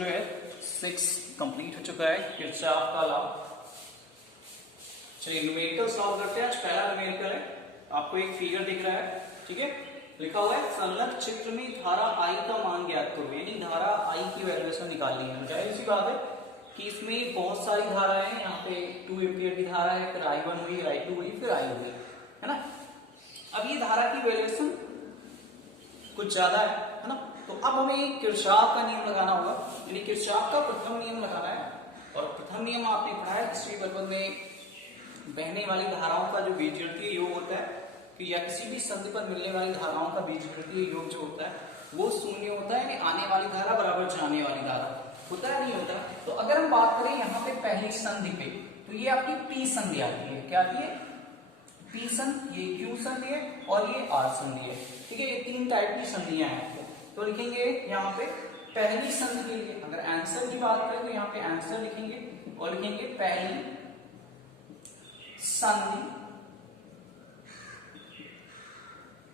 जो है 6 कंप्लीट हो चुका है, किरचॉफ का लॉ। चलिए न्यूमेरिकल सॉल्व करते हैं। आज पहला न्यूमेरिकल है, आपको एक फिगर दिख रहा है, ठीक है, लिखा हुआ है संलग्न चित्र में धारा I का मान ज्ञात करो, यानी धारा I की वैल्यूएशन निकालनी है। जाहिर सी बात है कि इसमें बहुत सारी धाराएं हैं, यहाँ पे 2 एम्पियर की धारा है, फिर I1 हुई, फिर I2 हुई, फिर I हुई, है ना। अब ये धारा की वैल्यूएशन कुछ ज्यादा है ना, तो अब हमें किरचॉफ का नियम लगाना होगा, यानी किरचॉफ का प्रथम नियम लगाना है। और प्रथम नियम आपने पढ़ा है किसी बर्बद में, बहने वाली धाराओं का जो बीजगणितीय योग होता है कि या किसी भी संधि पर मिलने वाली धाराओं का बीजगणितीय योग जो होता है वो शून्य होता है, यानी आने वाली धारा बराबर जाने वाली धारा होता है, नहीं होता। तो अगर हम बात करें यहाँ पे पहली संधि पे, तो ये आपकी पी संधि आती है। क्या आती है? पी संधि, ये क्यू संधि है और ये आर संधि है, ठीक है। ये 3 टाइप की संधियां हैं। तो लिखेंगे यहाँ पे पहली संधि के लिए, अगर आंसर की बात करें तो यहाँ पे आंसर लिखेंगे और लिखेंगे पहली संधि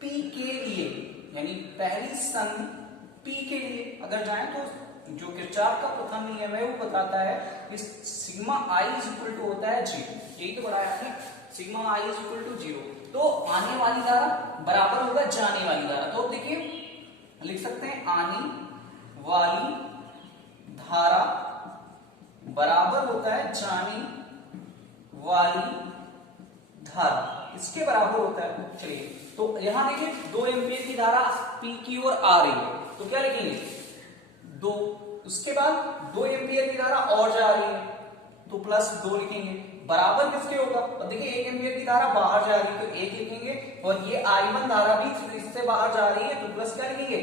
P के लिए, यानी पहली संधि P के लिए अगर जाएं तो जो किरचॉफ का प्रथम नियम है वो बताता है कि sigma I is equal to होता है 0। यही तो पढ़ाया आपने, sigma I is equal to 0। तो आने वाली धारा बराबर होगा जाने वाली धारा। तो देखिए लिख सकते हैं आने वाली धारा बराबर होता है जाने वाली धारा, इसके बराबर होता है। चलिए तो यहां देखिए 2 एम्पियर की धारा P की ओर आ रही है, तो क्या लिखेंगे 2, उसके बाद 2 एम्पियर की धारा और जा रही है तो प्लस 2 लिखेंगे, बराबर किसके होगा। और देखिए 1 एम्पियर की धारा बाहर जा रही है तो 1 लिखेंगे, और ये I1 धारा भी इससे बाहर जा रही है तो प्लस क्या लिखेंगे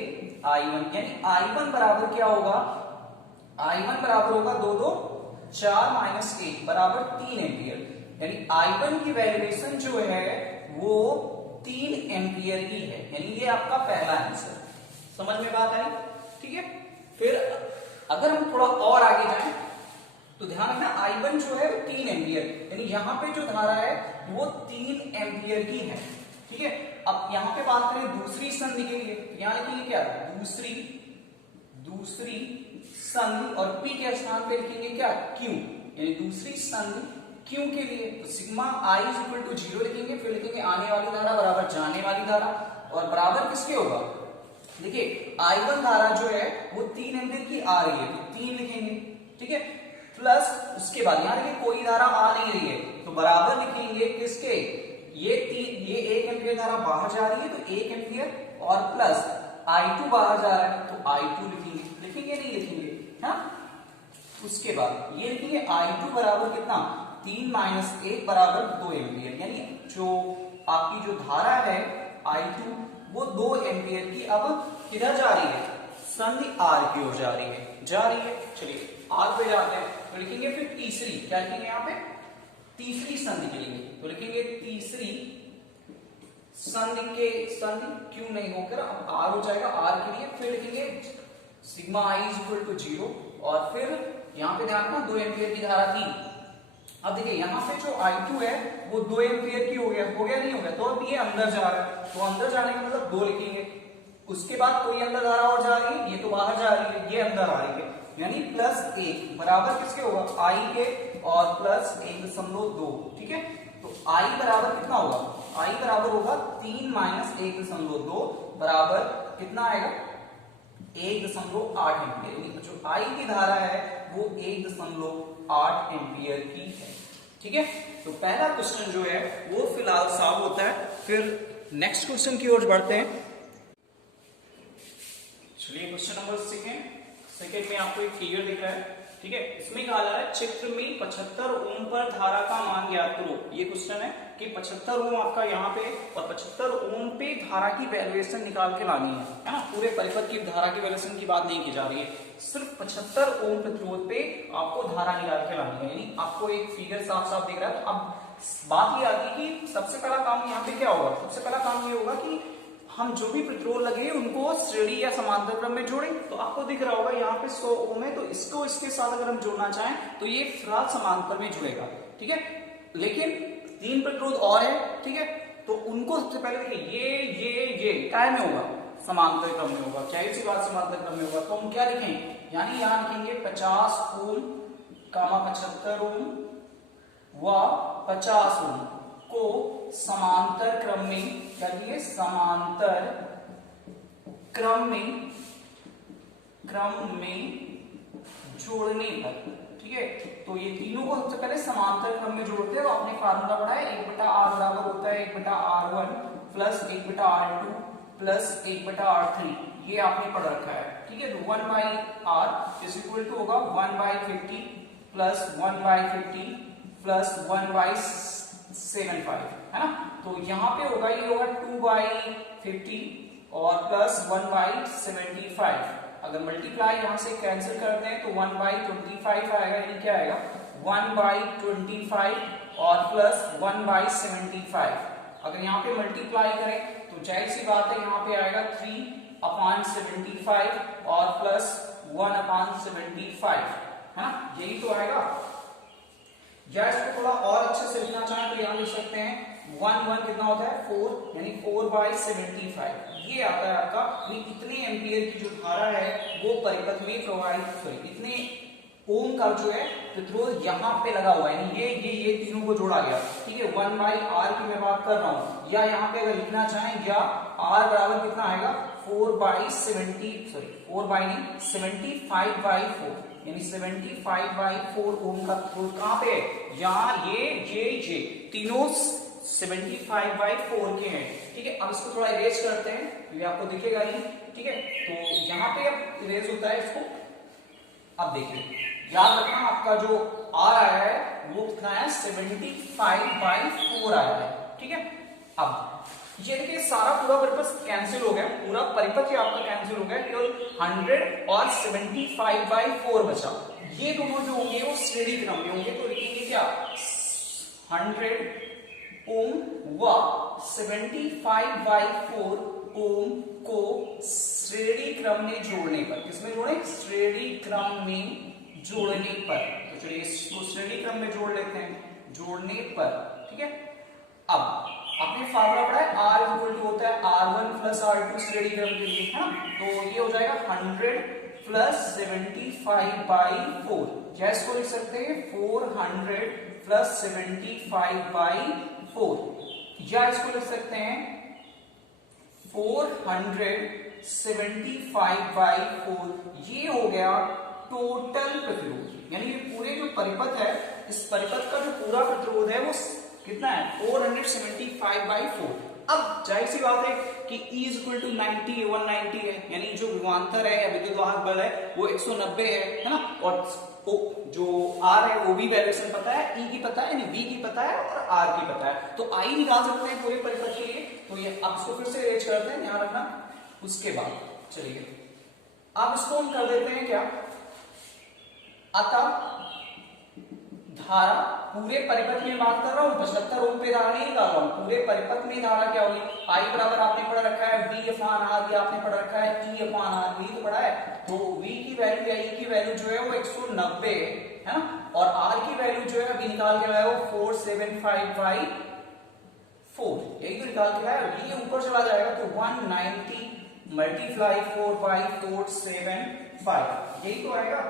I1, यानी I1 बराबर क्या होगा, I1 बराबर होगा 2 2 4 माइनस 1 बराबर 3 एम्पियर, यानी I1 की वैल्यूएशन जो है वो 3 एम्पियर की है, यानी ये आपका पहला आंसर। समझ में बात आई, ठीक है। फिर अगर हम थोड़ा और आगे जाएं तो ध्यान रखना I1 जो है वो 3 एम्पियर, यानी यहाँ पे जो धारा है वो 3 एम्पियर की है, ठीक है। अब यहाँ पे बात करें दूसरी संधि के लिए, यहाँ लिखेंगे क्या दूसरी संधि, और P के स्थान पे लिखेंगे क्या Q, यानी दूसरी संधि Q के लिए तो sigma I is equal to 0 लिखेंगे, फिर लिखेंगे आने वाली धारा बराबर जाने वाली धारा, और बराबर किसके होगा, देखिए I1 धारा जो है वो 3 एम्पियर की आ रही है तो 3 लिखेंगे, ठीक है, प्लस उसके बाद यहाँ देखिए कोई धारा आ नहीं रही है तो बराबर लिखेंगे किसके, ये 1 एम्पियर धारा बाहर जा रही है तो 1 एम्पियर, और प्लस I2 बाहर जा रहा है तो I2 लिखेंगे नहीं लिखेंगे, हाँ। उसके बाद ये लिखेंगे I2 बराबर कितना 3 माइनस 1 बराबर 2 एम्पियर, यानी जो आपकी जो धारा है I2 वो 2 एम्पियर की अब किधर जा रही है, संधि R की ओर जा रही है। चलिए R पे जाते हैं तो लिखेंगे फिर तीसरी, क्या लिखेंगे यहाँ पे तीसरी संधि के लिए, तो लिखेंगे तीसरी संधि क्यों नहीं होकर अब R हो जाएगा R के लिए, फिर लिखेंगे sigma I is equal to 0, और फिर यहाँ पे ध्यान रखना 2 एम्पियर की धारा थी। अब देखिए यहाँ पे जो I2 है वो 2 एम्पियर की हो गया नहीं हो गया, तो अब ये अंदर जा रहा है तो अंदर जाने का मतलब 2 लिखेंगे, उसके बाद कोई अंदर धारा और जा रही है, ये तो बाहर जा रही है, ये अंदर आ रही है, यानी प्लस 1 बराबर किसके होगा I के, और प्लस 1.2, ठीक है। तो I बराबर कितना होगा, I बराबर होगा 3 माइनस 1.2 बराबर कितना आएगा 1.8 एम्पियर, जो I की धारा है वो 1.8 एम्पियर की है, ठीक है। तो पहला क्वेश्चन जो है वो फिलहाल सॉल्व होता है। फिर नेक्स्ट क्वेश्चन की ओर बढ़ते हैं। चलिए क्वेश्चन नंबर सेकेंड में आपको एक फिगर दिख रहा है, ठीक है। इसमें कहा जा रहा है चित्र में 75 ओम पर धारा का मान ज्ञात करो। ये क्वेश्चन है कि 75 ओम आपका यहाँ पे, और 75 ओम पे धारा की वैल्यूएशन निकाल के लानी है ना। पूरे परिपथ की धारा की वैल्यूएशन की बात नहीं की जा रही है, सिर्फ 75 ओम प्रतिरोध पे आपको धारा निकाल के लानी है, यानी आपको एक फिगर साफ दिख रहा है। तो अब बात ये आती है कि सबसे पहला काम यहाँ पे क्या होगा, सबसे पहला काम ये होगा कि हम जो भी प्रतिरोध लगे उनको श्रेणी या समांतर क्रम में जोड़ें। तो आपको दिख रहा होगा यहाँ पे 100 ओम है, तो इसको इसके साथ अगर हम जोड़ना चाहें तो ये फिलहाल समांतर में जुड़ेगा, ठीक है। लेकिन 3 प्रतिरोध और है, ठीक है, तो उनको सबसे पहले देखिए ये क्या में होगा, समांतर क्रम में होगा। क्या इसी बात समांतर क्रम में होगा, तो हम क्या लिखें यानी यहां लिखेंगे 50 ओम कामा 75 ओम व 50 ओम को समांतर क्रम में, क्या दिए, समांतर क्रम में जोड़ने पर, ठीक है। तो ये तीनों को सबसे पहले समांतर क्रम में जोड़ते हैं। तो आपने फार्मूला पढ़ा है 1/r बराबर होता है 1/r1 plus 1/r2 plus 1/r3, ये आपने पढ़ रखा है, ठीक है। तो 1/r इज इक्वल टू होगा 1/50 प्लस 1/50 प्लस 1/75, है ना। तो यहाँ पे होगा, ये होगा 2/50 और प्लस 1/75। अगर मल्टीप्लाई यहां से कैंसिल करते हैं तो 1/25 आएगा, यानी क्या आएगा 1/25 और प्लस 1/75। अगर यहाँ पे मल्टीप्लाई करें तो जाहिर सी बात है यहाँ पे आएगा 3/75 और प्लस 1/75, है ना, यही तो आएगा। या इसको थोड़ा और अच्छे से लिखना चाहें तो यहाँ लिख सकते हैं 1 कितना होता है 4, यानी 4/75 ये आता है आपका। इतने एम्पियर की जो धारा है वो परिपथ में प्रवाहित, सॉरी इतने ओम का जो है प्रतिरोध यहाँ पे लगा हुआ है, ये तीनों को जोड़ा गया, ठीक है। 1/r की मैं बात कर रहा हूँ, या यहाँ पे अगर लिखना चाहें या r बराबर कितना आएगा 4/75/4, यानी 75/4 ओम का प्रतिरोध कहाँ पे है, यहाँ ये तीनों 75/4 के हैं, ठीक है। अब इसको थोड़ा इरेज करते हैं, ये आपको दिखेगा नहीं, ठीक है। तो यहाँ पे अब इरेज होता है इसको। अब देखिए, याद रखना आपका जो r आया है वो कितना है 75/4 आया है, ठीक है। अब ये देखिए सारा पूरा परिपथ कैंसिल हो गया, पूरा परिपथ ही आपका कैंसिल हो गया, केवल 100 और 75/4 बचा। ये दोनों जो होंगे वो श्रेणी क्रम में होंगे, तो लिखेंगे क्या 100 ओम व 75/4 ओम को श्रेणी क्रम में जोड़ने पर, किसमें जोड़े, श्रेणी क्रम में जोड़ने पर। तो चलिए इसको श्रेणी क्रम में जोड़ लेते हैं, जोड़ने पर, ठीक है। अब आपने फार्मूला पढ़ा है R इक्वल टू होता है R1 प्लस R2 श्रेणी क्रम के लिए, है ना। तो ये हो जाएगा 100 प्लस 75/4, या इसको लिख सकते हैं 400 प्लस 75/4, या इसको लिख सकते हैं 475/4। ये हो गया टोटल प्रतिरोध, यानी ये पूरे जो परिपथ है, इस परिपथ का जो पूरा प्रतिरोध है वो कितना है 475/4। अब जाहिर सी बात है कि E इक्वल टू 90 190 है, यानी जो विभवांतर है या विद्युत वाहक बल है वो 190 है ना। और जो R है वो भी वैल्यूएशन पता है, E की पता है, V की पता है और R की पता है, तो I निकाल सकते हैं पूरे परिपथ के लिए। तो ये अब इसको फिर से अरेंज करते हैं, ध्यान रखना। उसके बाद चलिए अब इसको हम कर देते हैं क्या, अतः धारा पूरे परिपथ में बात कर रहा हूं, 75 ओम पे धारा नहीं निकाल रहा हूं, पूरे परिपथ में धारा क्या होगी, I बराबर आपने पढ़ रखा है V/R, आपने पढ़ रखा है E/R, V तो पढ़ा है। तो V की वैल्यू या E की वैल्यू जो है वो 190 है ना, और R की वैल्यू जो है अभी निकाल के लाया वो 475/4, यही तो निकाल के लाया। ये ऊपर चला जाएगा तो 190 मल्टीप्लाई 4/475, यही तो आएगा,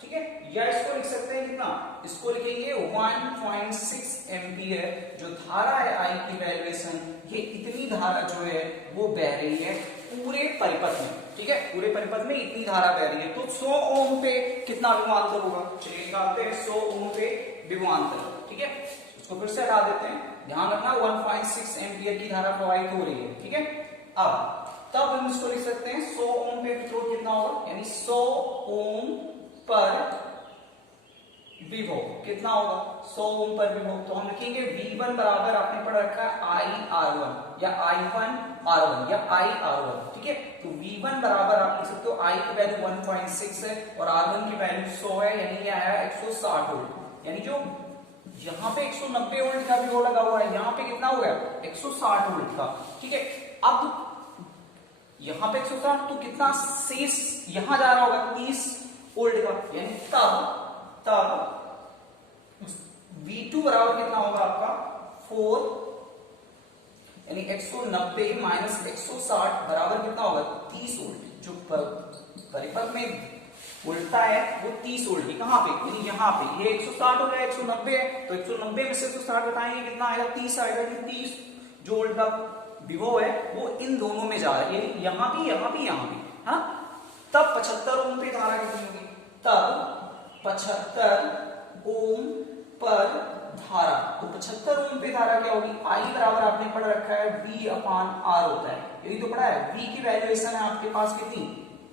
ठीक है। या इसको लिख सकते हैं कितना, इसको लिखेंगे 1.6 एम्पियर जो धारा है I की वैल्यूएशन, ये इतनी धारा जो है वो बह रही है पूरे परिपथ में, ठीक है। पूरे परिपथ में इतनी धारा बह रही है, तो 100 ओम पे कितना विभवांतर होगा, चलिए निकालते हैं 100 ओम पे विभवांतर, ठीक है। इसको फिर से हटा देते हैं, ध्यान रखना 1.6 एम्पियर की धारा प्रवाहित हो रही है, ठीक है। अब तब हम इसको लिख सकते हैं 100 ओम पे प्रतिरोध कितना होगा, यानी 100 ओम पर विभव कितना होगा, 100 ओम पर विभव। तो हम लिखेंगे V1 बराबर आपने पढ़ रखा है IR1 या I1R1 या IR1, ठीक है। तो V1 बराबर आप लिख सकते हो, I की वैल्यू 1.6 है और R1 की वैल्यू 100 है, यानी क्या आया 160 वोल्ट। यानी जो यहाँ पे 190 वोल्ट का विभव लगा हुआ है, यहाँ पे कितना हो गया 160 वोल्ट का, ठीक है। अब यहाँ पे 160, तो कितना शेष यहां जा रहा होगा 30 वोल्ट का, यानी तब V2 बराबर कितना होगा आपका 4, यानी 190 माइनस 160 बराबर कितना होगा 30 वोल्ट। जो परिपथ में उल्टा है वो 30 वोल्ट की, कहां पे, यानी यहाँ पे। ये 160 हो गया, 190 है, तो 190 में से 160 बताएंगे कितना आएगा, 30 आएगा। 30 जो वोल्ट का विभव है वो इन दोनों में जा रहा है, यानी यहाँ भी, यहाँ भी, यहाँ भी। हाँ, तब 75 ओम पे धारा कितनी होगी, तब 75 ओम पर धारा, तो 75 ओम पे धारा क्या होगी, आई बराबर आपने पढ़ रखा है V अपान R होता है, यही तो पढ़ा है। V की वैल्यूएशन है आपके पास कितनी,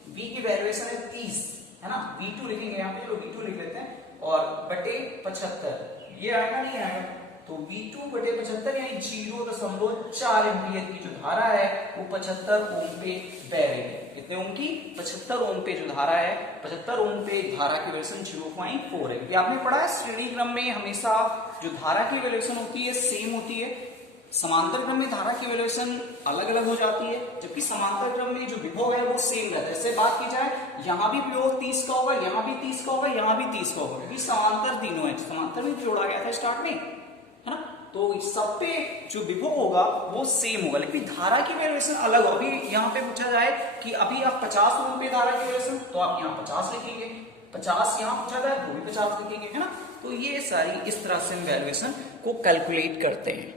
V की वैल्यूएशन है 30, है ना। V2 लिखेंगे यहाँ पे, तो V2 लिख लेते हैं, और बटे 75 ये आएगा, नहीं आएगा, तो V2 बटे 75 यानी 0.4 एम्पियर की जो धारा है वो 75 ओम पे बह रही है। कितने ओम की, 75 ओम पे जो धारा है, 75 ओम पे धारा की वैल्यूएशन 0.4 है। ये आपने पढ़ा है श्रेणी क्रम में हमेशा जो धारा की वैल्यूएशन होती है सेम होती है, समांतर क्रम में धारा की वैल्यूएशन अलग अलग हो जाती है, जबकि समांतर क्रम में जो विभव है वो सेम रहता है। इससे बात की जाए, यहाँ भी विभव 30 का होगा, यहाँ भी 30 का होगा, यहाँ भी 30 का होगा, क्योंकि समांतर तीनों है, समांतर में जोड़ा गया था स्टार्ट में, है ना। तो सब पे जो विभव होगा वो सेम होगा, लेकिन धारा की वैल्यूएशन अलग होगी। यहाँ पे पूछा जाए कि अभी आप 50 ओम पे धारा की वैल्यूएशन, तो आप यहाँ 50 लिखेंगे, 50 यहाँ पूछा जाए तो भी 50 लिखेंगे, है ना। तो ये सारी इस तरह से हम वैल्यूएशन को कैलकुलेट करते हैं।